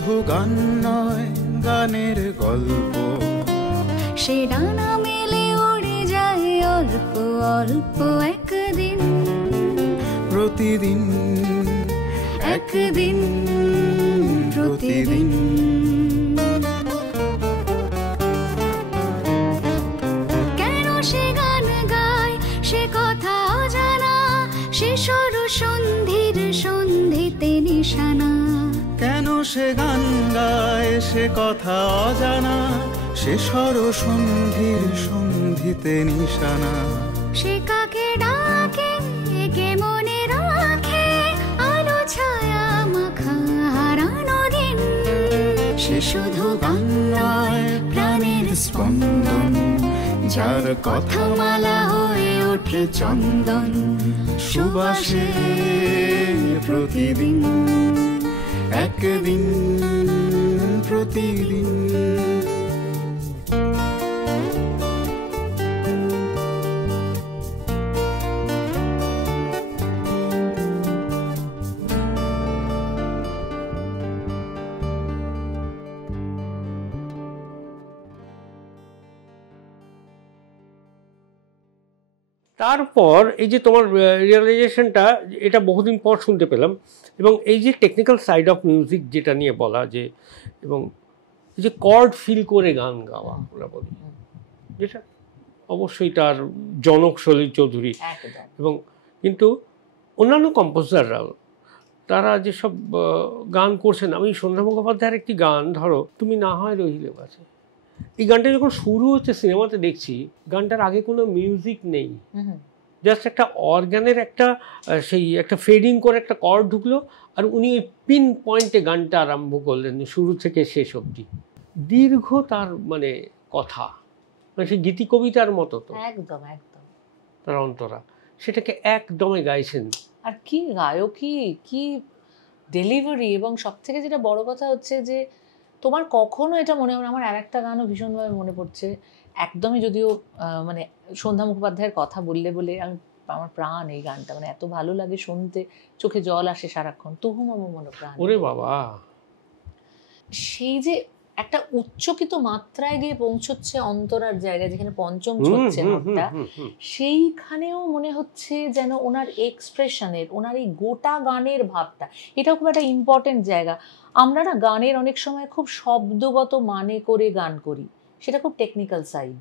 শুধু গান নয়, গানের গল্প। সে ডানা মেলে উড়ে যায় অল্প অল্প একদিন, প্রতিদিন একদিন প্রতিদিন। কেন সে গান গায় সে কথা অজানা, সে সর সন্ধির সন্ধিতে নিশানা। কেন সে গান গায় সে কথা অজানা, সে সর সন্ধির সন্ধিতে নিশানা। সে কাকে ডাকে কে মনে রাখে, আলো ছায়া মাখা হারানো দিন। সে শুধু গান নয়, প্রাণের স্পন্দন, যার কথা মালা হয়ে ওঠে চন্দন সুবাসে প্রতিদিন, একদিন প্রতিদিন। তারপর এই যে তোমার রিয়েলাইজেশনটা, এটা বহুদিন পর শুনতে পেলাম, এবং এই যে টেকনিক্যাল সাইড অফ মিউজিক যেটা নিয়ে বলা, যে এবং এই যে কর্ড ফিল করে গান গাওয়া আমরা বলি, যেটা অবশ্যই তার জনক সলিল চৌধুরী এবং কিন্তু অন্যান্য কম্পোজাররাও তারা যেসব গান করছেন। আমি সন্ধ্যা মুখোপাধ্যায়ের একটি গান, ধরো তুমি না হয় রহিলে বাঁচে, এই গানটা যখন শুরু হচ্ছে সিনেমাতে দেখছি, গানটার আগে কোনো মিউজিক নেই, জাস্ট একটা অর্গানের একটা সেই একটা ফেডিং করে একটা কর্ড ঢুকলো, আর উনি ওই পিন পয়েন্টে গানটা আরম্ভ করলেন শুরু থেকে শেষ অবধি। দীর্ঘ তার মানে কথা, মানে সেই গীতি কবিতার মতো, তো একদম একদম তার অন্তরা সেটাকে একদমে গাইছেন। আর কি গায়কী, কি ডেলিভারি, এবং সব থেকে যেটা বড় কথা হচ্ছে যে তোমার কখনো এটা মনে হয়, আমার আর একটা গানও ভীষণভাবে মনে পড়ছে, একদমই যদিও মানে সন্ধ্যা মুখোপাধ্যায়ের কথা বললে বলে আমার প্রাণ এই গানটা, মানে এত ভালো লাগে শুনতে, চোখে জল আসে সারাক্ষণ। তুহু মম মন প্রাণ, ওরে বাবা, সেই যে একটা উচ্চকিত মাত্রায় গিয়ে পৌঁছচ্ছে অন্তরার জায়গায়, যেখানে পঞ্চম ছুটছে নোটটা, সেইখানেও মনে হচ্ছে যেন ওনার এক্সপ্রেশনের, ওনার এই গোটা গানের ভাবটা, এটাও খুব একটা ইম্পর্টেন্ট জায়গা। আমরা না গানের অনেক সময় খুব শব্দগত মানে করে গান করি, সেটা খুব টেকনিক্যাল সাইড,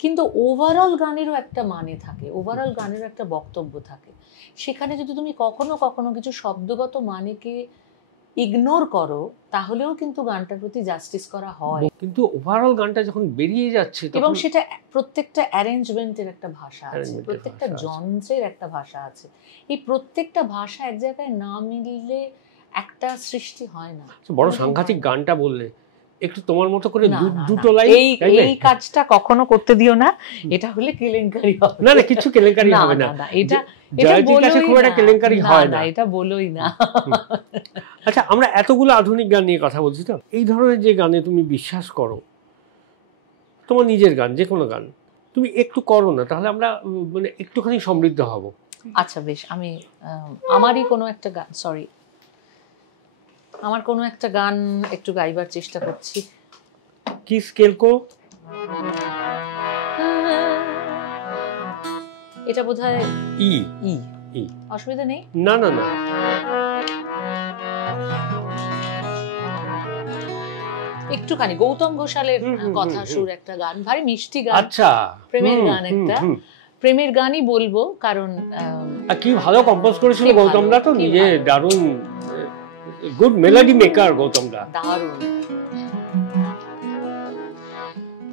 কিন্তু ওভারঅল গানেরও একটা মানে থাকে, ওভারঅল গানেরও একটা বক্তব্য থাকে। সেখানে যদি তুমি কখনো কখনো কিছু শব্দগত মানেকে ইগনোর করো, তাহলেও কিন্তু গানটার প্রতি জাস্টিস করা হয়। কিন্তু ওভারঅল গানটা যখন বেরিয়ে যাচ্ছে, এবং সেটা প্রত্যেকটা অ্যারেঞ্জমেন্টের একটা ভাষা আছে, প্রত্যেকটা যন্ত্রের একটা ভাষা আছে, এই প্রত্যেকটা ভাষা এক জায়গায় না মিললে একটা সৃষ্টি হয় না। বড় সাংঘাতিক গানটা বললে, একটু তোমার মতো করে দুটো লাইন, এই কাজটা কখনো করতে দিও না, এটা হলে কেলেঙ্কারি হবে। না না, কিছু কেলেঙ্কারি হবে না, এটা কেলেঙ্কারি হয় না, এটা বলোই না। আচ্ছা, আমরা এতগুলো আধুনিক গান নিয়ে কথা বলছি, তো এই ধরনের যে গানে তুমি বিশ্বাস করো, তোমার নিজের গান, যে কোনো গান তুমি একটু করো না, তাহলে আমরা মানে একটুখানি সমৃদ্ধ হব। আচ্ছা বেশ, আমি আমারই কোনো একটা গান, আমার কোনো একটা গান একটু গাইবার চেষ্টা করছি। কি স্কেল কো? এটা বোধহয় ই। ই ই, অসুবিধা নেই। না না না, একটুখানি গৌতম ঘোষালের কথা সুর একটা গান, ভারী মিষ্টি গান। আচ্ছা, প্রেমের গান, একটা প্রেমের গানই বলবো, কারণ কি ভালো কম্পোজ করেছিল গৌতম দা, তো নিজে দারুণ গুড মেলোডি মেকার গৌতম দা, দারুণ।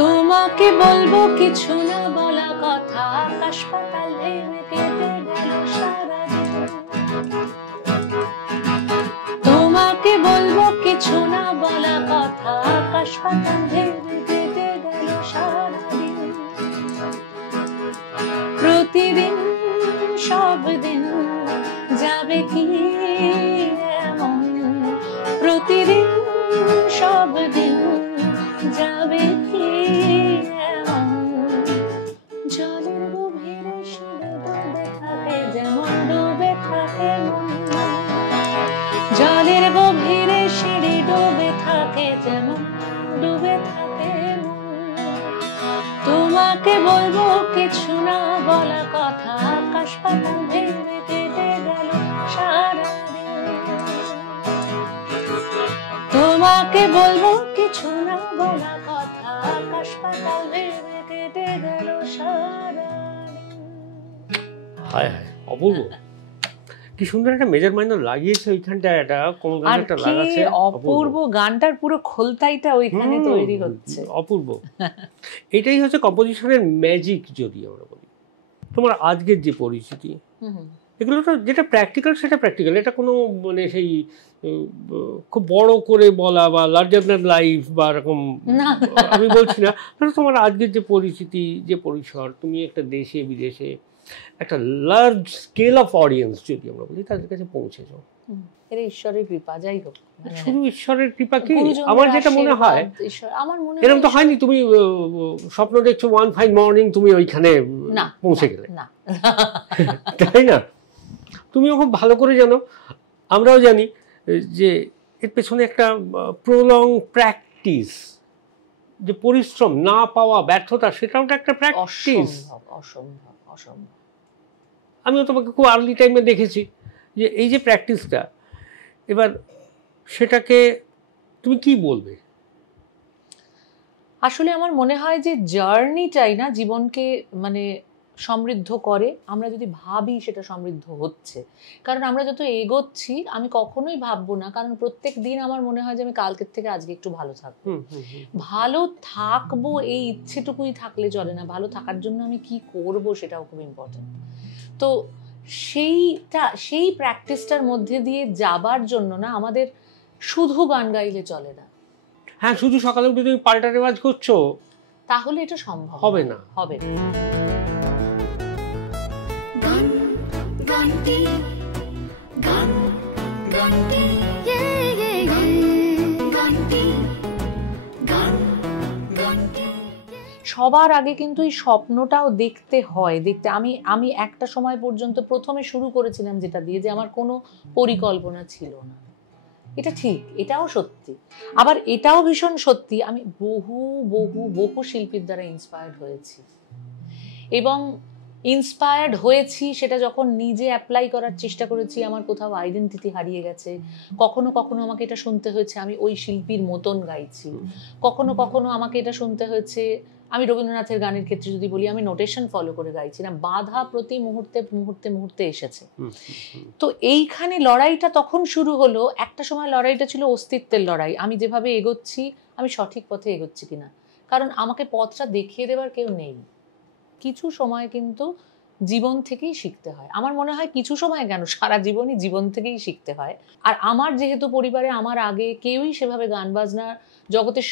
তোমাকে বলবো কিছু না বলা কথা, আকাশ পাতাল ভেঙে কেটে গেল সারা জীবন। তোমাকে বলবো কিছু না বলা কথা, আকাশ পাতাল ভেঙে কেটে গেল সারা দিন। প্রতিদিন সব দিন যাবে কি এমন, প্রতিদিন সব দিন যাবে কি এমন। জলের গভীরে শিরে ডুবে থাকে যেমন ডুবে থাকে মন, জলের গভীরে শিরে ডুবে তোমাকে বলবো কিছু না বলা কথা, আকাশ পাতাল ভেবে কেটে গেল সারাদিন। তোমাকে বলবো কিছু না বলা কথা, আকাশ পাতাল ভেবে কেটে গেল সারাদিন। হায় হায়, অপূর্ব। কি সুন্দর একটা মেজর মাইনর লাগিয়েছে ওইখানটা, একটা কোন গানটা লাগাচ্ছে, অপূর্ব। গানটার পুরো খোলতাইটা ওইখানে তৈরি হচ্ছে, অপূর্ব। এটাই হচ্ছে কম্পোজিশনের ম্যাজিক। যদি আমরা বলি তোমার আজকের যে পরিস্থিতি, এগুলো তো যেটা প্র্যাকটিক্যাল সেটা প্র্যাকটিক্যাল, এটা কোনো মানে সেই খুব বড় করে বলা বা লার্জার দ্যান লাইফ বা এরকম আমি বলছি না। তোমার আজকের যে পরিস্থিতি, যে পরিসর, তুমি একটা দেশে বিদেশে একটা লার্জ স্কেল অফ অডিয়েন্স যদি আমরা বলি তাদের কাছে পৌঁছেছ, এটা ঈশ্বরের কৃপা। যাই হোক, শুধু ঈশ্বরের কৃপা কি, আমার যেটা মনে হয় এরকম তো হয়নি তুমি স্বপ্ন দেখছো ওয়ান ফাইন মর্নিং তুমি ওইখানে পৌঁছে গেলে, তাই না? তুমিও খুব ভালো করে জানো, আমরাও জানি যে এর পেছনে একটা প্রলং প্র্যাকটিস, যে পরিশ্রম, না পাওয়া, ব্যর্থতা, সেটাও একটা প্র্যাকটিস। অসম্ভব অসম্ভব। আমিও তোমাকে খুব আর্লি টাইমে দেখেছি যে এই যে প্র্যাকটিসটা, এবার সেটাকে তুমি কি বলবে? আসলে আমার মনে হয় যে জার্নিটাই না জীবনকে মানে সমৃদ্ধ করে। আমরা যদি ভাবি সেটা সমৃদ্ধ হচ্ছে, কারণ আমরা যত এগোচ্ছি, আমি কখনোই ভাববো না, কারণ প্রত্যেক দিন আমার মনে হয় যে আমি কালকের থেকে আজকে একটু ভালো থাকবো। ভালো থাকবো এই ইচ্ছেটুকুই থাকলে চলে না, ভালো থাকার জন্য আমি কি করব সেটাও খুব ইম্পর্টেন্ট। তো সেই প্র্যাকটিসটার মধ্যে দিয়ে যাবার জন্য না আমাদের শুধু গান গাইলে চলে না। হ্যাঁ, শুধু সকালে উঠে তুমি পাল্টা রেওয়াজ করছো তাহলে এটা সম্ভব হবে না, হবে না। গান গানটি গান গানটি গানটি গান গানটি। সবার আগে কিন্তু এই স্বপ্নটাও দেখতে হয়। আমি একটা সময় পর্যন্ত প্রথমে শুরু করেছিলাম যেটা দিয়ে, যে আমার কোনো পরিকল্পনা ছিল না। এটা ঠিক, এটাও সত্যি। আবার এটাও ভীষণ সত্যি, আমি বহু বহু বহু শিল্পীর দ্বারা ইন্সপায়ার্ড হয়েছি, এবং ইন্সপায়ার্ড হয়েছি সেটা যখন নিজে অ্যাপ্লাই করার চেষ্টা করেছি, আমার কোথাও আইডেন্টিটি হারিয়ে গেছে। কখনো কখনো আমাকে এটা শুনতে হয়েছে আমি ওই শিল্পীর মতন গাইছি, কখনো কখনো আমাকে এটা শুনতে হয়েছে, আমি রবীন্দ্রনাথের গানের ক্ষেত্রে যদি বলি, আমি নোটেশন ফলো করে গাইছি না, বাধা প্রতি মুহূর্তে মুহূর্তে মুহূর্তে এসেছে। তো এইখানে লড়াইটা তখন শুরু হলো। একটা সময় লড়াইটা ছিল অস্তিত্বের লড়াই, আমি যেভাবে এগোচ্ছি আমি সঠিক পথে এগোচ্ছি কিনা, কারণ আমাকে পথটা দেখিয়ে দেবার কেউ নেই। কিছু সময় কিন্তু জীবন থেকেই শিখতে হয়। আমার মনে হয় কিছু সময় কেন, সারা জীবনই জীবন থেকেই শিখতে হয়। আর আমার যেহেতু পরিবারে আমার আগে কেউই সেভাবে গান বাজনার জগতের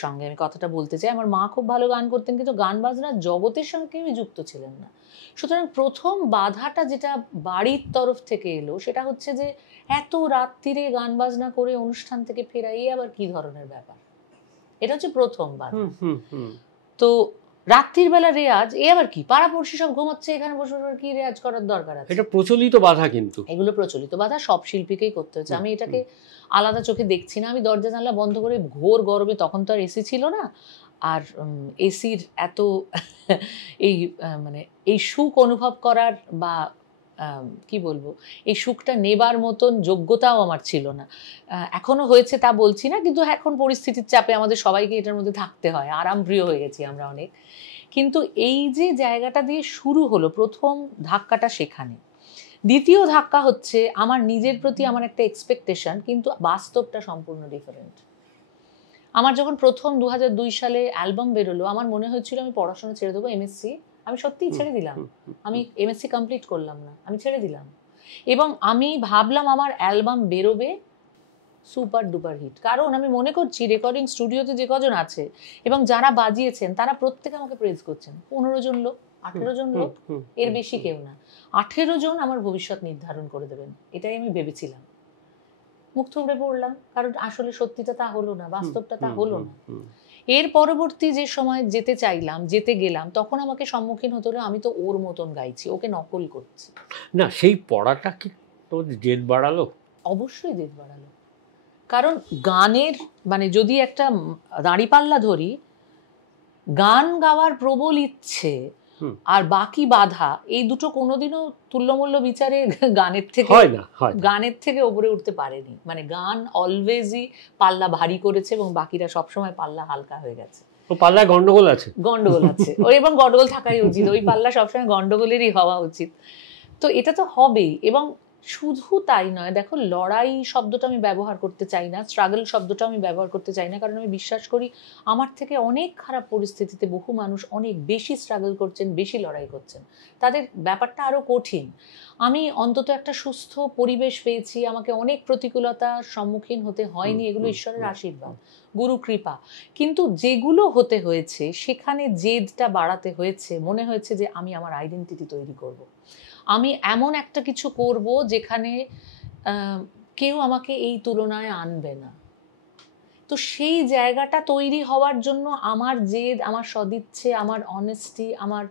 সঙ্গে আমি কথাটা বলতে চাই, আমার মা খুব ভালো গান করতেন, কিন্তু গান বাজনার জগতের সঙ্গে কেউই যুক্ত ছিলেন না। সুতরাং প্রথম বাধাটা যেটা বাড়ির তরফ থেকে এলো সেটা হচ্ছে যে এত রাত্রিরে গান বাজনা করে অনুষ্ঠান থেকে ফেরা, এই আবার কি ধরনের ব্যাপার। এটা হচ্ছে প্রথম বাধা। তো রাত্রির বেলা রেয়াজ, এ আবার কি, পাড়াপড়শি সব ঘুমাচ্ছে, এখানে বসে কি রেয়াজ করার দরকার আছে? এটা প্রচলিত বাধা, কিন্তু এগুলো প্রচলিত বাধা, সব শিল্পীকেই করতে হচ্ছে। আমি এটাকে আলাদা চোখে দেখছি না। আমি দরজা জানলা বন্ধ করে ঘোর গরমে, তখন তো আর এসি ছিল না, আর এসির এত এই মানে এই সুখ অনুভব করার বা কি বলবো, এই সুখটা নেবার মতন যোগ্যতাও আমার ছিল না। এখনো হয়েছে তা বলছি না, কিন্তু এখন পরিস্থিতির চাপে আমাদের সবাইকে এটার মধ্যে থাকতে হয়, আরামপ্রিয় হয়ে গেছি আমরা অনেক। কিন্তু এই যে জায়গাটা দিয়ে শুরু হলো প্রথম ধাক্কাটা সেখানে। দ্বিতীয় ধাক্কা হচ্ছে আমার নিজের প্রতি আমার একটা এক্সপেকটেশন, কিন্তু বাস্তবটা সম্পূর্ণ ডিফারেন্ট। আমার যখন প্রথম 2002 সালে অ্যালবাম বেরোলো, আমার মনে হয়েছিল আমি পড়াশোনা ছেড়ে দেবো, এমএসসি আমি সত্যিই ছেড়ে দিলাম। আমি এমএসসি কমপ্লিট করলাম না, আমি ছেড়ে দিলাম, এবং আমি ভাবলাম আমার অ্যালবাম বেরোবে সুপার ডুপার হিট। কারণ আমি মনে করছি রেকর্ডিং স্টুডিওতে যে কজন আছে এবং যারা বাজিয়েছেন তারা প্রত্যেকে আমাকে প্রেজ করছেন। 15 জন লোক, 18 জন লোক, এর বেশি কেউ না। 18 জন আমার ভবিষ্যৎ নির্ধারণ করে দেবেন, এটাই আমি ভেবেছিলাম। মুখ থুবড়ে পড়লাম, কারণ আসলে সত্যিটা তা হলো না, বাস্তবটা তা হলো না। এর পরবর্তী যে সময় যেতে গেলাম, তখন আমাকে সম্মুখীন হতে হলো আমি তো ওর মতন গাইছি, ওকে নকল করছি না। সেই পড়াটা কি তোমাদের জেদ বাড়ালো? অবশ্যই জেদ বাড়ালো। কারণ গানের মানে যদি একটা দাঁড়িপাল্লা ধরি, গান গাওয়ার প্রবল ইচ্ছে আর বাকি বাধা, এই দুটো কোনোদিনও তুল্যমূল্য বিচারে গানের থেকে ওপরে উঠতে পারেনি। মানে গান অলওয়েজই পাল্লা ভারী করেছে এবং বাকিরা সবসময় পাল্লা হালকা হয়ে গেছে। পাল্লায় গন্ডগোল আছে এবং গন্ডগোল থাকাই উচিত, ওই পাল্লা সবসময় গন্ডগোলেরই হওয়া উচিত। তো এটা তো হবেই। এবং শুধু তাই নয়, দেখো লড়াই শব্দটা আমি ব্যবহার করতে চাই না, স্ট্রাগল শব্দটা আমি ব্যবহার করতে চাই না, কারণ আমি বিশ্বাস করি আমার থেকে অনেক খারাপ পরিস্থিতিতে বহু মানুষ অনেক বেশি স্ট্রাগল করছেন, বেশি লড়াই করছেন, তাদের ব্যাপারটা আরো কঠিন। আমি অন্তত একটা সুস্থ পরিবেশ পেয়েছি, আমাকে অনেক প্রতিকূলতার সম্মুখীন হতে হয়নি, এগুলো ঈশ্বরের আশীর্বাদ, গুরু কৃপা। কিন্তু যেগুলো হতে হয়েছে সেখানে জেদটা বাড়াতে হয়েছে, মনে হয়েছে যে আমি আমার আইডেন্টিটি তৈরি করব, আমি এমন একটা কিছু করব যেখানে কেউ আমাকে এই তুলনায় আনবে না। তো সেই জায়গাটা তৈরি হওয়ার জন্য আমার জেদ, আমার সদিচ্ছে, আমার অনেস্টি, আমার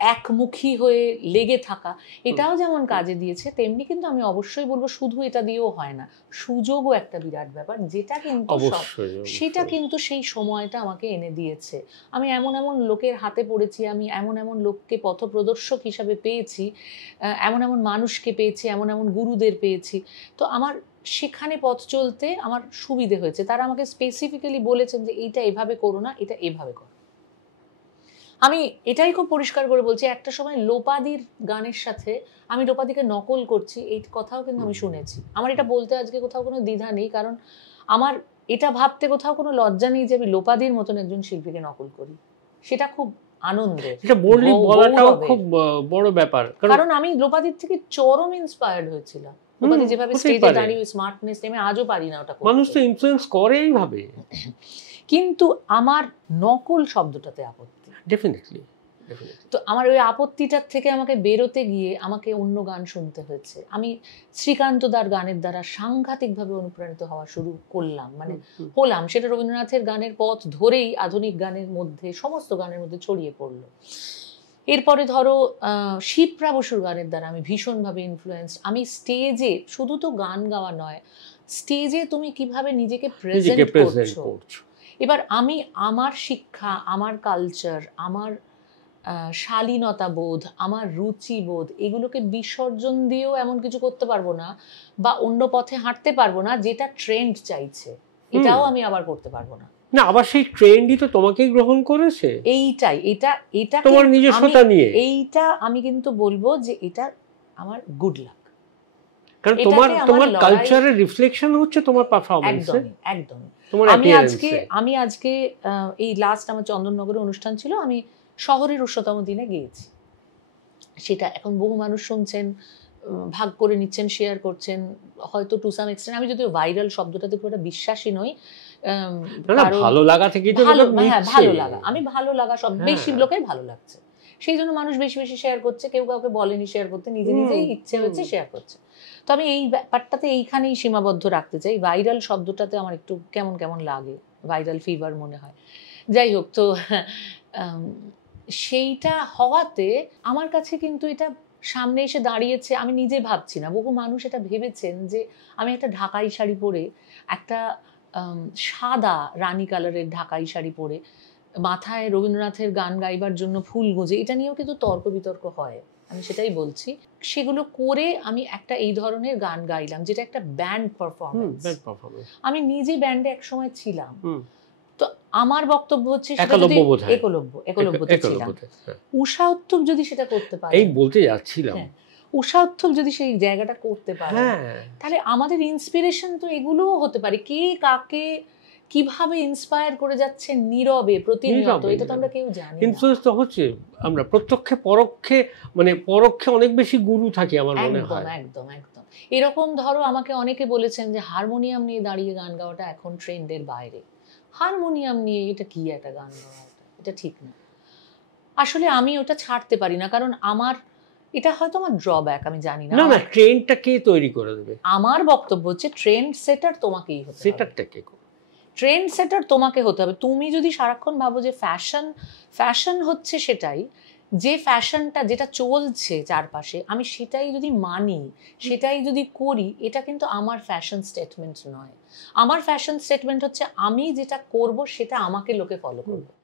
একমুখী হয়ে লেগে থাকা, এটাও যেমন কাজে দিয়েছে, তেমনি কিন্তু আমি অবশ্যই বলবো শুধু এটা দিয়েও হয় না, সুযোগও একটা বিরাট ব্যাপার, যেটা কিন্তু সেটা কিন্তু সেই সময়টা আমাকে এনে দিয়েছে। আমি এমন এমন লোকের হাতে পড়েছি, আমি এমন এমন লোককে পথপ্রদর্শক হিসাবে পেয়েছি, এমন এমন মানুষকে পেয়েছি, এমন এমন গুরুদের পেয়েছি। তো আমার সেখানে পথ চলতে আমার সুবিধে হয়েছে। তারা আমাকে স্পেসিফিক্যালি বলেছেন যে এইটা এভাবে করো না, এটা এভাবে করো। আমি এটাই খুব পরিষ্কার করে বলছি, একটা সময় লোপাদির গানের সাথে আমি লোপাদিকে নকল করছি এই কথাও কিন্তু আমি শুনেছি। আমার এটা বলতে আজকে কোথাও কোনো দ্বিধা নেই, কারণ আমার এটা ভাবতে কোথাও কোনো লজ্জা নেই যে আমি লোপাদির মতন একজন শিল্পীকে নকল করি। সেটা খুব আনন্দের, এটা বললি বলাটাও খুব বড় ব্যাপার, কারণ আমি লোপাদির থেকে চরম ইন্সপায়ার্ড হয়েছিলাম। লোপাদি যেভাবে স্টেজে দাঁড়িয়ে স্মার্টনেস, আমি আজও পারি না ওটা করতে। মানুষ তো ইনফ্লুয়েন্স করে এইভাবে, কিন্তু আমার নকল শব্দটাতে আপত্তি, ডেফিনেটলি। তো আমার ওই আপত্তিটার থেকে আমাকে বেরোতে গিয়ে আমাকে অন্য গান শুনতে হয়েছে। আমি শ্রীকান্ত দার গানের দ্বারা সাংঘাতিকভাবে অনুপ্রাণিত হওয়া শুরু করলাম, মানে হলাম। সেটা রবীন্দ্রনাথের গানের পথ ধরেই আধুনিক গানের মধ্যে, সমস্ত গানের মধ্যে ছড়িয়ে পড়লো। এরপরে ধরো শিপ্রা বসুর গানের দ্বারা আমি ভীষণভাবে ইনফ্লুয়েন্স। আমি স্টেজে শুধু তো গান গাওয়া নয়, স্টেজে তুমি কিভাবে নিজেকে প্রেজেন্ট করছো। এবার আমি আমার শিক্ষা, আমার কালচার, আমার শালীনতা বোধ, আমার রুচিবোধ, এগুলোকে বিসর্জন দিয়েও এমন কিছু করতে পারবো না, বা অন্য পথে হাঁটতে পারবো না যেটা ট্রেন্ড চাইছে, এটাও আমি আবার করতে পারবো না। না, আবার সেই ট্রেন্ডই তো তোমাকেই গ্রহণ করেছে। এইটাই, এটা তোমার নিজস্বতা নিয়ে, এইটা আমি কিন্তু বলবো যে এটা আমার গুড লাক, কারণ তোমার কালচারের রিফ্লেকশন হচ্ছে তোমার পারফরম্যান্সে। একদম। আমি আজকে এই লাস্ট আমার চন্দননগরে অনুষ্ঠান ছিল, আমি শহরের উষ্ণতম দিনে গিয়েছি। সেটা এখন বহু মানুষ শুনছেন, ভাগ করে নিচ্ছেন, শেয়ার করছেন, হয়তো টু সাম এক্সটেন্ট। আমি যদিও ভাইরাল শব্দটাতে খুব একটা বিশ্বাসী নই, ভালো লাগা থেকে ভালো লাগা, আমি ভালো লাগা সব বেশি লোকের ভালো লাগছে, সেই জন্য মানুষ বেশি বেশি শেয়ার করছে। কেউ কাউকে বলেনি শেয়ার করতে, নিজে নিজেই ইচ্ছে হয়েছে শেয়ার করছে। তো আমি এই ব্যাপারটাতে এইখানেই সীমাবদ্ধ রাখতে চাই। ভাইরাল শব্দটাতে আমার একটু কেমন কেমন লাগে, ভাইরাল ফিভার মনে হয়। যাই হোক, তো সেইটা হওয়াতে আমার কাছে কিন্তু এটা সামনে এসে দাঁড়িয়েছে, আমি নিজে ভাবছি না, বহু মানুষ এটা ভেবেছেন যে আমি একটা ঢাকাই শাড়ি পরে, একটা সাদা রানী কালারের ঢাকাই শাড়ি পরে, মাথায় রবীন্দ্রনাথের গান গাইবার জন্য ফুল গোজে, এটা নিয়েও কিন্তু তর্ক বিতর্ক হয়, আমি সেটাই বলছি। সেগুলো করে আমি একটা এই ধরনের গান গাইলাম, যেটা একটা ব্যান্ড পারফরমেন্স। আমি নিজে ব্যান্ডে এক সময় ছিলাম, তো আমার বক্তব্য হচ্ছে একলব্যতে ছিলাম। উষা উত্থুপ যদি সেটা করতে পারে, এই বলতে যাচ্ছিলাম, উষা উত্থুপ যদি সেই জায়গাটা করতে পারে, তাহলে আমাদের ইন্সপিরেশন তো এগুলোও হতে পারে। কে কাকে কিভাবে ইন্সপায়ার করে যাচ্ছে নীরবে প্রতিনিয়ত, এটা তো আমরা কেউ জানি না। ইনফ্লুয়েন্স তো হচ্ছে আমরা প্রত্যক্ষে পরোক্ষে, মানে পরোক্ষে অনেক বেশি গুরু থাকি আমার মনে হয়। একদম একদম। এরকম ধরো আমাকে অনেকে বলেছেন যে হারমোনিয়াম নিয়ে দাঁড়িয়ে গান গাওয়াটা এখন ট্রেন্ডের বাইরে। হারমোনিয়াম নিয়ে এটা কি একটা গান গাওয়া, এটা ঠিক না। আসলে আমি ওটা ছাড়তে পারি না, কারণ আমার এটা হয়তো আমার ড্রব্যাক, আমি জানি না। না, ট্রেন্ডটা কে তৈরি করে দেবে? আমার বক্তব্য হচ্ছে ট্রেন্ড সেটার তোমাকেই হতে হবে। সেটারটা কে? ট্রেন্ড সেটার তোমাকে হতে হবে। তুমি যদি সারাক্ষণ ভাবো যে ফ্যাশন হচ্ছে সেটাই, যে ফ্যাশনটা যেটা চলছে চারপাশে আমি সেটাই যদি মানি, সেটাই যদি করি, এটা কিন্তু আমার ফ্যাশন স্টেটমেন্ট নয়। আমার ফ্যাশন স্টেটমেন্ট হচ্ছে আমি যেটা করব সেটা আমাকে লোকে ফলো করবে।